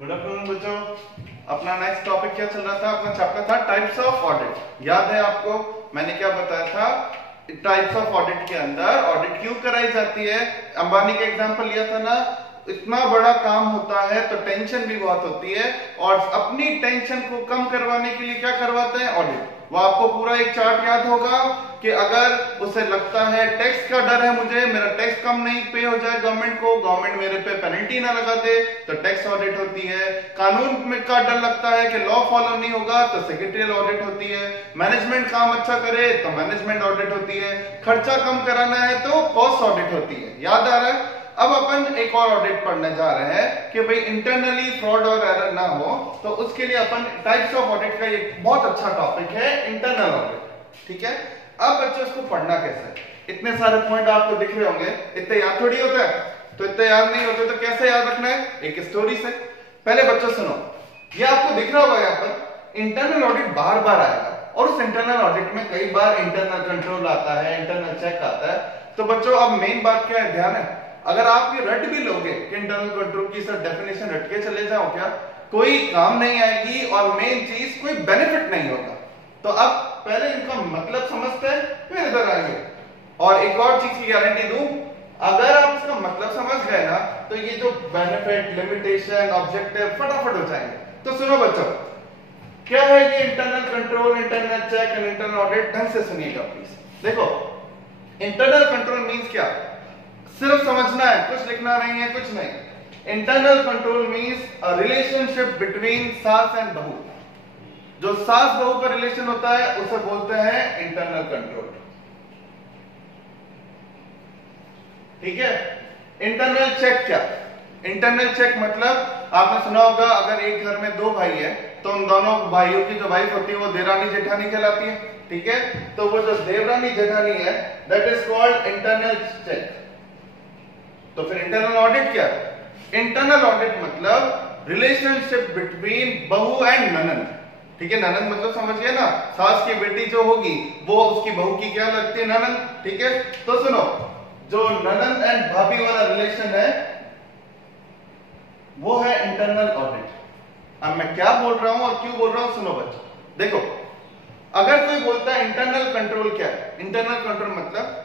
Good afternoon बच्चों। अपना next topic क्या चल रहा था? अपना चैप्टर था टाइप्स ऑफ ऑडिट। याद है आपको मैंने क्या बताया था? टाइप्स ऑफ ऑडिट के अंदर ऑडिट क्यों कराई जाती है? अंबानी का एग्जांपल लिया था ना। इतना बड़ा काम होता है तो टेंशन भी बहुत होती है, और अपनी टेंशन को कम करवाने के लिए क्या करवाते हैं? ऑडिट। वो आपको पूरा एक चार्ट याद होगा कि अगर उसे लगता है टैक्स का डर है, मुझे मेरा टैक्स कम नहीं पे हो जाए गवर्नमेंट को, गवर्नमेंट मेरे पे पेनल्टी ना लगा दे, तो टैक्स ऑडिट होती है। कानून में का डर लगता है कि लॉ फॉलो नहीं होगा, तो सेक्रेटरियल ऑडिट होती है। मैनेजमेंट काम अच्छा करे तो मैनेजमेंट ऑडिट होती है। खर्चा कम कराना है तो कॉस्ट ऑडिट होती है। याद आ रहा है? अब अपन एक और ऑडिट पढ़ने जा रहे हैं कि भाई इंटरनली फ्रॉड और एरर ना हो, तो उसके लिए अपन टाइप्स ऑफ ऑडिट का एक बहुत अच्छा टॉपिक है इंटरनल ऑडिट। ठीक है, अब बच्चों इसको पढ़ना कैसे? इतने सारे पॉइंट आपको दिख रहे होंगे, इतने याद थोड़ी होता है, तो इतने याद नहीं होते तो कैसे याद रखना है? एक स्टोरी से। पहले बच्चों सुनो, ये आपको दिख रहा होगा यहाँ पर इंटरनल ऑडिट बार बार आएगा, और उस इंटरनल ऑडिट में कई बार इंटरनल कंट्रोल आता है, इंटरनल चेक आता है। तो बच्चों अब मेन बात क्या है, ध्यान है, अगर आप ये रट भी लोगे कि इंटरनल कंट्रोल की सर डेफिनेशन रट के चले जाओ क्या, कोई काम नहीं आएगी और मेन चीज कोई बेनिफिट नहीं होगा। तो अब पहले इनका मतलब समझते हैं, फिर इधर आएंगे। और एक और चीज की गारंटी दूं, अगर आप इसका मतलब समझ गए ना, तो ये जो बेनिफिट, लिमिटेशन, ऑब्जेक्टिव फटाफट हो जाएंगे। तो सुनो बच्चों, क्या है ये internal control, internal check and internal audit? ढंग से सुनिएगा प्लीज। देखो, इंटरनल कंट्रोल मीन्स क्या? सिर्फ समझना है, कुछ लिखना नहीं है, कुछ नहीं। Internal control means a relationship between सास एंड बहू। जो सास बहू का रिलेशन होता है उसे बोलते हैं इंटरनल कंट्रोल। ठीक है। इंटरनल चेक क्या? इंटरनल चेक मतलब आपने सुना होगा, अगर एक घर में दो भाई है तो उन दोनों भाइयों की जो वाइफ होती है वो देवरानी जेठानी कहलाती है। ठीक है, तो वो जो देवरानी जेठानी है that is called internal check. तो फिर इंटरनल ऑडिट क्या है? इंटरनल ऑडिट मतलब रिलेशनशिप बिटवीन बहू एंड ननद। ठीक है, ननद मतलब समझ गए ना, सास की बेटी जो होगी वो उसकी बहू की क्या लगती है? ननद। ठीक है, तो सुनो, जो ननद एंड भाभी वाला रिलेशन है वो है इंटरनल ऑडिट। अब मैं क्या बोल रहा हूं और क्यों बोल रहा हूं, सुनो बच्चों। देखो, अगर कोई बोलता है इंटरनल कंट्रोल क्या है? इंटरनल कंट्रोल मतलब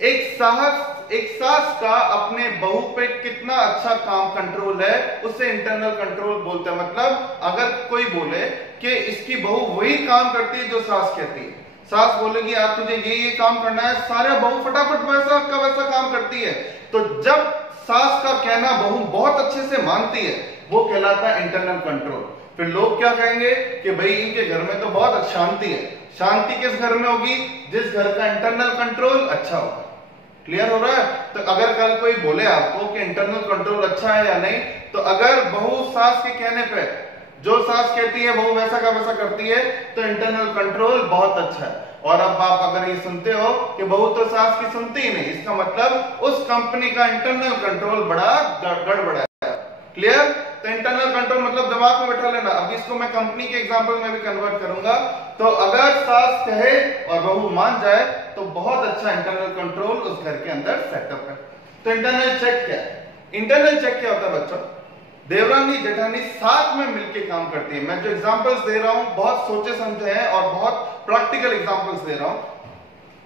एक सास का अपने बहू पे कितना अच्छा काम कंट्रोल है, उसे इंटरनल कंट्रोल बोलते हैं। मतलब अगर कोई बोले कि इसकी बहू वही काम करती है जो सास कहती है, सास बोलेगी आप तुझे ये काम करना है, सारे बहू फटाफट वैसा का वैसा काम करती है, तो जब सास का कहना बहू बहुत अच्छे से मानती है वो कहलाता है इंटरनल कंट्रोल। फिर लोग क्या कहेंगे कि भाई इनके घर में तो बहुत शांति है। शांति किस घर में होगी? जिस घर का इंटरनल कंट्रोल अच्छा होगा। क्लियर हो रहा है? तो अगर कल कोई बोले आपको कि इंटरनल कंट्रोल अच्छा है या नहीं, तो अगर बहू सास के कहने पे जो सास कहती है बहू वैसा का वैसा करती है, तो इंटरनल कंट्रोल बहुत अच्छा है। और अब आप अगर ये सुनते हो कि बहू तो सास की सुनती ही नहीं, इसका मतलब उस कंपनी का इंटरनल कंट्रोल बड़ा गड़बड़ है। क्लियर? तो इंटरनल कंट्रोल मतलब दिमाग में बैठा लेना। अब इसको मैं कंपनी के एग्जांपल में भी कन्वर्ट करूंगा। तो अगर सास कहे और बहू मान जाए तो बहुत अच्छा इंटरनल कंट्रोल उस घर के अंदर सेटअप है। तो इंटरनल चेक क्या है? इंटरनल चेक क्या होता है बच्चों? देवरानी जेठानी साथ में मिलकर काम करती है। मैं जो एग्जांपल्स दे रहा हूं बहुत सोचे समझे हैं और बहुत प्रैक्टिकल एग्जांपल्स दे रहा हूं।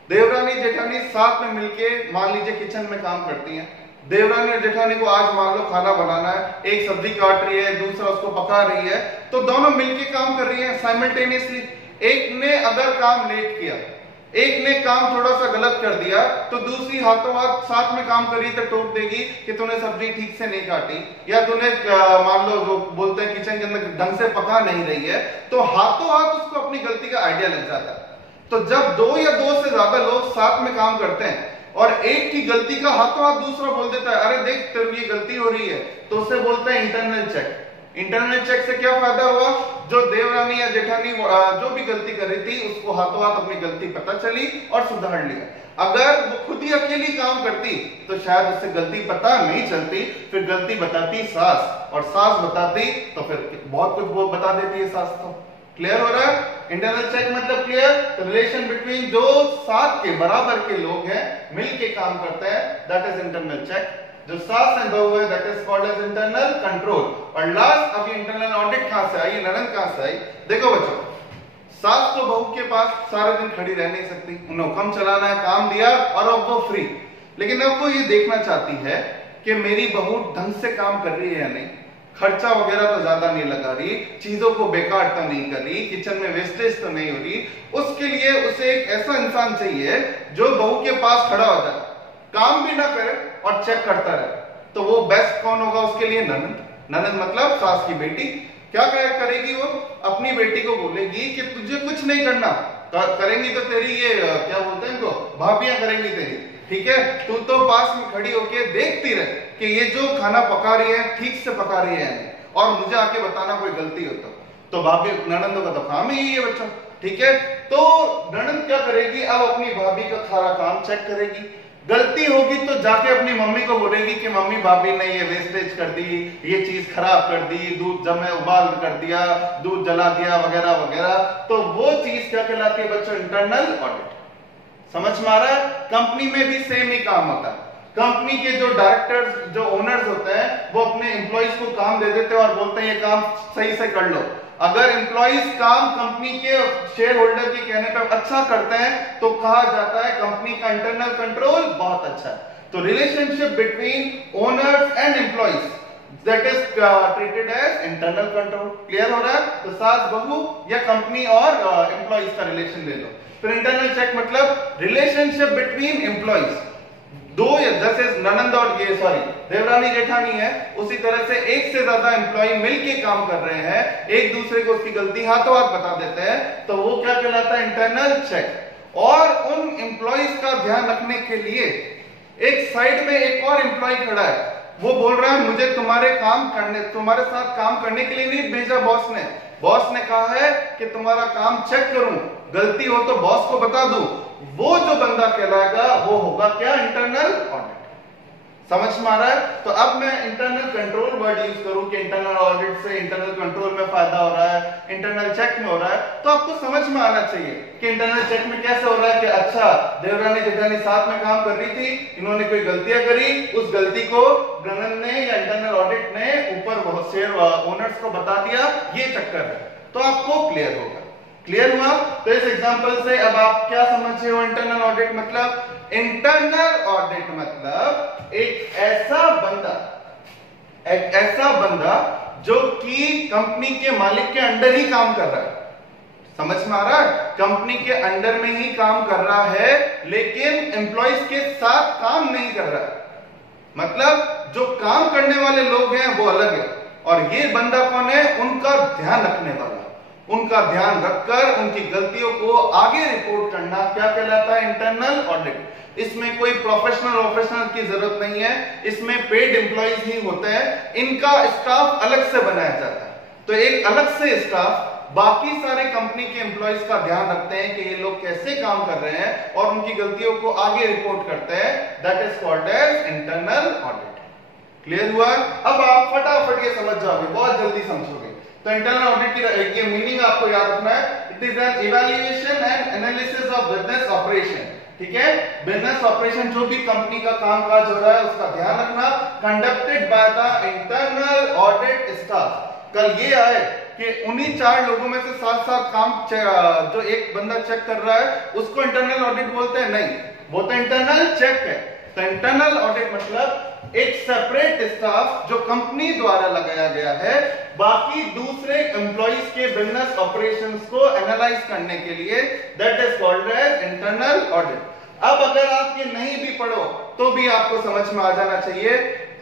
देवरानी जेठानी साथ में मिलकर मान लीजिए किचन में काम करती हैं। देवरानी और जेठानी को आज मान लो खाना बनाना है, एक सब्जी काट रही है, दूसरा उसको पका रही है, तो दोनों मिलकर काम कर रही है साइमल्टेनियसली। एक ने अगर काम लेट किया, एक ने काम थोड़ा सा गलत कर दिया, तो दूसरी हाथों हाथ साथ में काम करी तो टोक देगी कि तूने सब्जी ठीक से नहीं काटी, या तूने मान लो जो बोलते हैं किचन के अंदर ढंग से पका नहीं रही है, तो हाथों हाथ उसको अपनी गलती का आइडिया लग जाता है। तो जब दो या दो से ज्यादा लोग साथ में काम करते हैं और एक की गलती का हाथों हाथ दूसरा बोल देता है, अरे देख तेरी ये गलती हो रही है, तो उसे बोलते हैं इंटरनल चेक। इंटरनल चेक से क्या फायदा हुआ? जो देवरानी या जेठानी जो भी गलती कर रही थी उसको हाथों हाथ अपनी गलती पता चली और सुधार लिया। अगर वो खुद ही अकेली काम करती तो शायद उससे गलती पता नहीं चलती, फिर गलती बताती सास, और सास बताती तो फिर बहुत कुछ वो बता देती है सास। तो क्लियर हो रहा है? इंटरनल चेक मतलब क्लियर? रिलेशन बिटवीन जो साथ के बराबर के लोग हैं मिल के काम करते हैं, दैट इज इंटरनल चेक। जो सास एंड बहू है that is called as internal control. और लास्ट अभी इंटरनल ऑडिट कहां से आई, ननद कहां से आई? देखो बच्चों, सास तो बहू के पास सारे दिन खड़ी रह नहीं सकती, उन्हें हुक्म चलाना है, काम दिया और अब वो फ्री। लेकिन अब वो ये देखना चाहती है कि मेरी बहू ढंग से काम कर रही है या नहीं, खर्चा वगैरह तो ज्यादा नहीं लगा रही, चीजों को बेकार तो नहीं कर रही, किचन में वेस्टेज तो नहीं हो रही। उसके लिए उसे एक ऐसा इंसान चाहिए जो बहू के पास खड़ा हो जाए, काम भी ना करे और चेक करता रहे। तो वो बेस्ट कौन होगा उसके लिए? ननद। ननद मतलब सास की बेटी। क्या करेगी वो? अपनी बेटी को बोलेगी कि तुझे कुछ नहीं करना, करेंगी तो तेरी ये क्या बोलते हैं इनको, भाभियां करेंगी तेरी, ठीक है? तू तो पास में खड़ी होके देखती रहे कि ये जो खाना पका रही है ठीक से पका रही है, और मुझे आके बताना कोई गलती हो तो भाभी ननदों का तो काम ही है बच्चों, ठीक है? तो ननद क्या करेगी? अब अपनी भाभी का सारा काम चेक करेगी, गलती होगी तो जाके अपनी मम्मी को बोलेगी कि मम्मी भाभी ने ये वेस्टेज कर दी, ये चीज खराब कर दी, दूध जमे उबाल कर दिया, दूध जला दिया वगैरह वगैरह। तो वो चीज क्या कहलाती है बच्चों? Internal audit. समझ में आ रहा है? कंपनी में भी सेम ही काम होता है। कंपनी के जो डायरेक्टर्स, जो ओनर्स होते हैं, वो अपने एम्प्लॉइज को काम दे देते हैं और बोलते हैं ये काम सही से कर लो। अगर एम्प्लॉइज काम कंपनी के शेयर होल्डर के कहने पर अच्छा करते हैं तो कहा जाता है कंपनी का इंटरनल कंट्रोल बहुत अच्छा है। तो relationship between owners and employees that is treated as internal control. Clear हो रहा है? तो सास बहू या कंपनी और एम्प्लॉइज का रिलेशन ले लो। फिर इंटरनल चेक मतलब रिलेशनशिप बिटवीन एम्प्लॉइज, दो या जैसे ननंद और ये देवरानी जेठानी है, उसी तरह से एक से ज्यादा एम्प्लॉय मिलके काम कर रहे हैं, एक दूसरे को उसकी गलती हाथों हाथ बता देते हैं, तो वो क्या कहलाता है? Internal check. और उन एम्प्लॉइज का ध्यान रखने के लिए एक साइड में एक और एम्प्लॉय खड़ा है, वो बोल रहा है मुझे तुम्हारे साथ काम करने के लिए नहीं भेजा बॉस ने। बॉस ने कहा है कि तुम्हारा काम चेक करूं, गलती हो तो बॉस को बता दूं। वो जो बंदा कहलाएगा वो होगा क्या? Internal audit. समझ में आ रहा है? तो अब मैं इंटरनल कंट्रोल वर्ड यूज करूं कि इंटरनल ऑडिट से इंटरनल कंट्रोल में फायदा हो रहा है, इंटरनल चेक में हो रहा है, तो आपको समझ में आना चाहिए कि इंटरनल चेक में कैसे हो रहा है। कि अच्छा, देवरानी जेठानी साथ में काम कर रही थी, इन्होंने कोई गलतियां करी, उस गलती को ननद ने या इंटरनल ऑडिट ने ऊपर बहुत शेयर ओनर्स को बता दिया, ये चक्कर है। तो आपको क्लियर होगा। क्लियर हुआ? तो इस एग्जांपल से अब आप क्या समझे हो इंटरनल ऑडिट मतलब? इंटरनल ऑडिट मतलब एक ऐसा बंदा जो कि कंपनी के मालिक के अंडर ही काम कर रहा है। समझ में आ रहा है? कंपनी के अंडर में ही काम कर रहा है, लेकिन एम्प्लॉइज के साथ काम नहीं कर रहा है। मतलब जो काम करने वाले लोग हैं वो अलग है, और ये बंदा कौन है? उनका ध्यान रखने वाला। उनका ध्यान रखकर उनकी गलतियों को आगे रिपोर्ट करना क्या कहलाता है? Internal audit. इसमें कोई प्रोफेशनल की जरूरत नहीं है, इसमें पेड एम्प्लॉइज ही होते हैं, इनका स्टाफ अलग से बनाया जाता है। तो एक अलग से स्टाफ बाकी सारे कंपनी के एम्प्लॉइज का ध्यान रखते हैं कि ये लोग कैसे काम कर रहे हैं और उनकी गलतियों को आगे रिपोर्ट करते हैं। That is called as internal audit. Clear हुआ? अब आप फटाफट ये समझ जाओगे, बहुत जल्दी समझोगे। तो इंटरनल ऑडिट की ये मीनिंग आपको याद रखना है। It is an evaluation and analysis of business operation. ठीक है? बिजनेस ऑपरेशन जो भी कंपनी का कामकाज हो रहा है उसका ध्यान रखना, conducted by the internal audit staff. कल ये आए कि उन्हीं 4 लोगों में से साथ काम जो एक बंदा चेक कर रहा है उसको इंटरनल ऑडिट बोलते हैं? नहीं, वो तो इंटरनल चेक है। तो इंटरनल ऑडिट मतलब एक सेपरेट स्टाफ जो कंपनी द्वारा लगाया गया है बाकी दूसरे एम्प्लॉइज के बिजनेस ऑपरेशंस को एनालाइज करने के लिए। That is called as internal audit. अब अगर आप ये नहीं भी पढ़ो तो भी आपको समझ में आ जाना चाहिए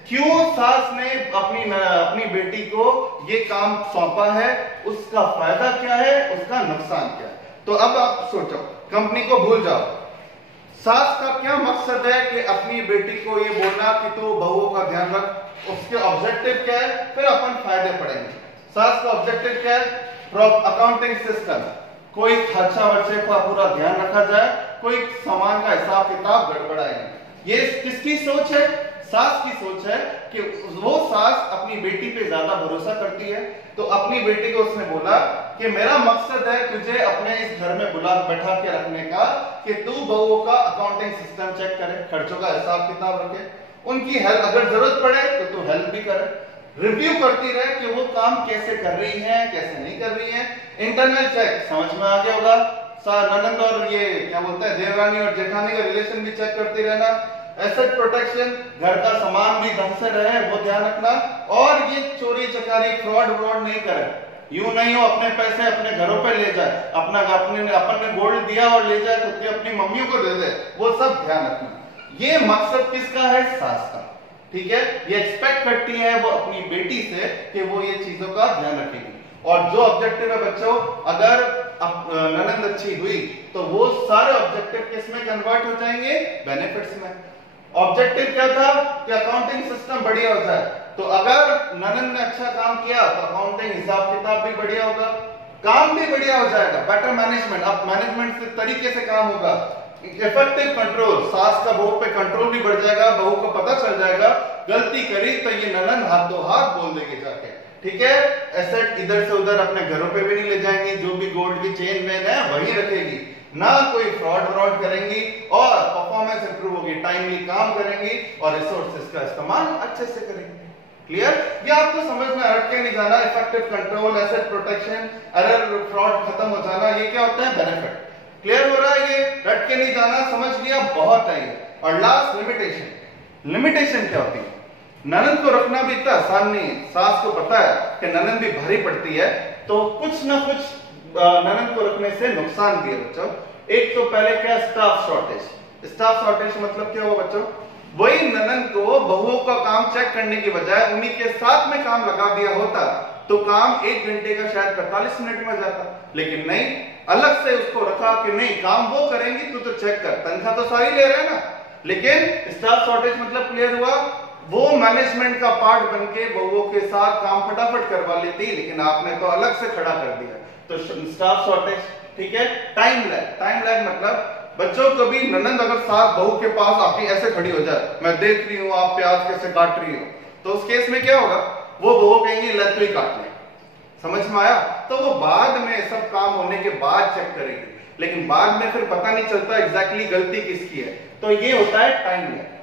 क्यों सास ने अपनी बेटी को ये काम सौंपा है, उसका फायदा क्या है, उसका नुकसान क्या है। तो अब आप सोचो, कंपनी को भूल जाओ, सास का क्या मकसद है कि अपनी बेटी को ये बोलना कि तू बहुओं का ध्यान रख, उसके ऑब्जेक्टिव क्या है, फिर अपन फायदे पढ़ेंगे। सास का ऑब्जेक्टिव क्या है? अकाउंटिंग सिस्टम, कोई खर्चा वर्चे का पूरा ध्यान रखा जाए, कोई सामान का हिसाब किताब गड़बड़ाए नहीं। ये किसकी सोच है? सास की सोच है कि वो सास अपनी बेटी पे ज्यादा भरोसा करती है। तो अपनी बेटी को उसने बोला कि मेरा मकसद है तुझे अपने इस घर में बैठा के रखने का कि तू बहुओं का अकाउंटिंग सिस्टम चेक करे, खर्चों का हिसाब किताब रखे, उनकी हेल्प, अगर जरूरत पड़े तो तू हेल्प भी करे, रिव्यू करती रहे कि वो काम कैसे कर रही है, कैसे नहीं कर रही है। इंटरनल चेक समझ में आ गया होगा, ननंद और ये क्या बोलता है देवरानी और जेठानी का रिलेशन भी चेक करते रहना। एसेट प्रोटेक्शन, घर का सामान भी ढंग से रहे वो ध्यान रखना, और ये चोरी चकारी फ्रॉड नहीं करे, यूं नहीं हो अपने पैसे अपने घरों पे ले जाए, अपन ने गोल्ड दिया और ले जाए खुद की अपनी मम्मियों को दे दे, वो सब ध्यान रखना। ये मकसद किसका है? सास का, ठीक है। ये एक्सपेक्ट करती है वो अपनी बेटी से कि वो ये चीजों का ध्यान रखेगी। और जो ऑब्जेक्टिव है बच्चों, अगर ननंद अच्छी हुई तो वो सारे ऑब्जेक्टिव किस में कन्वर्ट हो जाएंगे? बेनिफिट्स में। ऑब्जेक्टिव क्या था कि अकाउंटिंग सिस्टम बढ़िया हो जाए, तो अगर ननंद ने अच्छा काम किया तो अकाउंटिंग हिसाब किताब भी बढ़िया होगा, काम भी बढ़िया हो जाएगा, बेटर मैनेजमेंट, अब मैनेजमेंट से तरीके से काम होगा, इफेक्टिव कंट्रोल, सास का बहू पे कंट्रोल भी बढ़ जाएगा, बहू को पता चल जाएगा गलती करी तो ये ननंद हाथों हाथ बोल देगी जाके, ठीक है। एसेट इधर से उधर अपने घरों पे भी नहीं ले जाएंगी, जो भी गोल्ड की चेन में है वही रखेगी, ना कोई फ्रॉड करेंगी, और परफॉर्मेंस इंप्रूव होगी, टाइमली काम करेंगी और रिसोर्सेज का इस्तेमाल अच्छे से करेंगे। क्लियर? ये आपको समझना, हट के नहीं जाना। Effective control, asset protection, error fraud खत्म हो जाना, ये क्या होता है? बेनिफिट। क्लियर हो रहा है? ये रट के नहीं जाना, समझ लिया, बहुत है ये। और लास्ट लिमिटेशन। लिमिटेशन क्या होती है? ननंद को रखना भी इतना आसान नहीं है, सास को पता है कि ननंद भी भारी पड़ती है, तो कुछ ना कुछ ननंद को रखने से नुकसान भी है बच्चों। एक तो पहले क्या? Staff shortage. स्टाफ शॉर्टेज मतलब क्या हुआ बच्चों? वही ननंद को बहुओं का काम चेक करने की बजाय उन्हीं के साथ में काम लगा दिया होता तो काम 1 घंटे का शायद 45 मिनट में जाता, लेकिन नहीं, अलग से उसको रखा कि नहीं काम वो करेंगी, तू तो चेक कर, तनख्वाह तो सारी ले रहे हैं ना। लेकिन स्टाफ शॉर्टेज मतलब क्लियर हुआ, वो मैनेजमेंट का पार्ट बनके बहुओं के साथ काम फटाफट करवा लेती, लेकिन आपने तो अलग से खड़ा कर दिया, तो स्टाफ शॉर्टेज, ठीक है। टाइम लैग मतलब बच्चों, कभी ननंद अगर सास बहू के पास आके ऐसे खड़ी हो जाए, मैं देख रही हूँ आप प्याज कैसे काट रही हो, तो उस केस में क्या होगा? वो बहू कहेंगी ले तू ही काट ले, समझ में आया? तो वो बाद में सब काम होने के बाद चेक करेगी, लेकिन बाद में फिर पता नहीं चलता एग्जैक्टली गलती किसकी है, तो ये होता है टाइम लैग।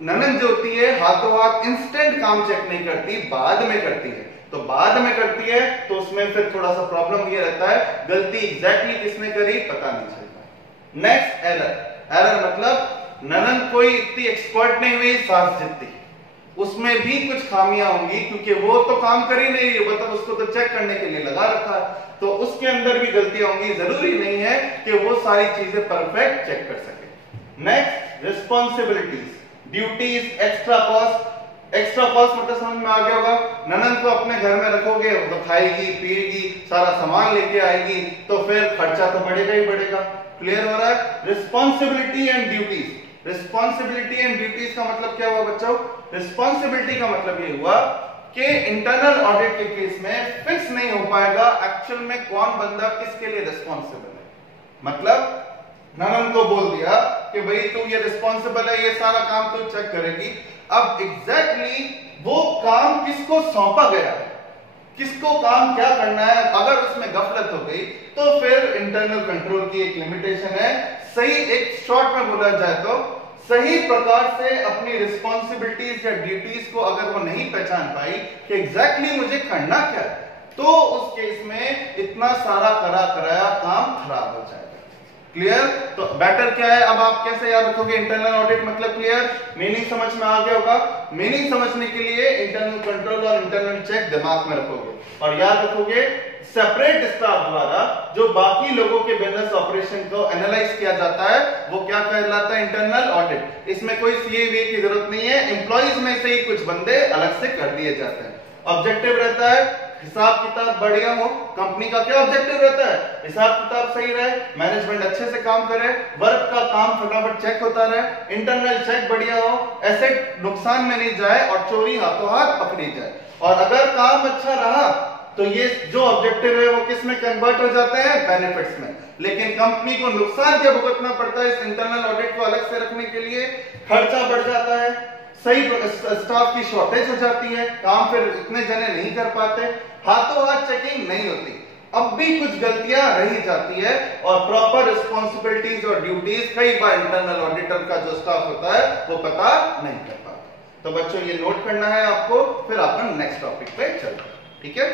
ननंद जो होती है हाथों हाथ इंस्टेंट काम चेक नहीं करती, बाद में करती है, तो बाद में करती है तो उसमें फिर थोड़ा सा प्रॉब्लम ये रहता है, गलती एग्जैक्टली किसने करी पता नहीं चलता। नेक्स्ट एरर मतलब ननंद कोई इतनी एक्सपर्ट नहीं हुई सास जितनी, उसमें भी कुछ खामियां होंगी, क्योंकि वो तो काम कर ही नहीं रही, मतलब उसको तो चेक करने के लिए लगा रखा है, तो उसके अंदर भी गलतियां होंगी, जरूरी नहीं है कि वो सारी चीजें परफेक्ट चेक कर सके। Next responsibilities, duties, extra cost मतलब समझ में आ गया होगा। ननंद को अपने घर में रखोगे, वो तो खाएगी पिएगी, सारा सामान लेके आएगी, तो फिर खर्चा तो बढ़ेगा ही बढ़ेगा। क्लियर हो रहा है? Responsibility and duties. Responsibility and duties का मतलब क्या हुआ बच्चों? रिस्पॉन्सिबिलिटी का मतलब ये हुआ कि इंटरनल ऑडिट के केस में फिक्स नहीं हो पाएगा एक्चुअल में कौन बंदा किसके लिए रिस्पॉन्सिबल है। मतलब ननंद को बोल दिया कि भाई तू ये रिस्पॉन्सिबल है, ये सारा काम तू चेक करेगी, अब एग्जैक्टली वो काम किसको सौंपा गया है, किसको काम क्या करना है, अगर उसमें गफलत हो गई तो फिर इंटरनल कंट्रोल की एक लिमिटेशन है, सही एक शॉर्ट में बोला जाए तो सही प्रकार से अपनी रिस्पॉन्सिबिलिटीज या ड्यूटीज को अगर वो नहीं पहचान पाई कि एग्जैक्टली मुझे करना क्या है, तो उस केस में इतना सारा कराया काम खराब हो जाएगा। क्लियर? तो बेटर क्या है, अब आप कैसे याद रखोगे इंटरनल ऑडिट मतलब? क्लियर मीनिंग समझ में आ गया होगा। मीनिंग समझने के लिए इंटरनल कंट्रोल और इंटरनल चेक दिमाग में रखोगे और याद रखोगे सेपरेट स्टाफ द्वारा जो बाकी लोगों के बिजनेस ऑपरेशन को एनालाइज किया जाता है वो क्या कहलाता है? Internal audit. इसमें कोई सीए की जरूरत नहीं है, एम्प्लॉइज में से ही कुछ बंदे अलग से कर दिए जाते हैं। ऑब्जेक्टिव रहता है हिसाब किताब बढ़िया हो, कंपनी का क्या ऑब्जेक्टिव रहता है? हिसाब किताब सही रहे, मैनेजमेंट अच्छे से काम करे, वर्क का काम फटाफट चेक होता रहे, इंटरनल चेक बढ़िया हो, एसेट नुकसान में नहीं जाए और चोरी हाथों हाथ पकड़ी जाए। और अगर काम अच्छा रहा तो ये जो ऑब्जेक्टिव है वो किस में कन्वर्ट हो जाते हैं? बेनिफिट्स में। लेकिन कंपनी को नुकसान क्या भुगतना पड़ता है इस इंटरनल ऑडिट को अलग से रखने के लिए? खर्चा बढ़ जाता है, सही स्टाफ की शॉर्टेज हो जाती है, काम फिर इतने जने नहीं कर पाते, हाथों हाथ चेकिंग नहीं होती, अब भी कुछ गलतियां रही जाती है और प्रॉपर रिस्पॉन्सिबिलिटीज और ड्यूटीज कई बार इंटरनल ऑडिटर का जो स्टाफ होता है वो पता नहीं कर पाता। तो बच्चों ये नोट करना है आपको, फिर अपन नेक्स्ट टॉपिक पे चलते हैं, ठीक है।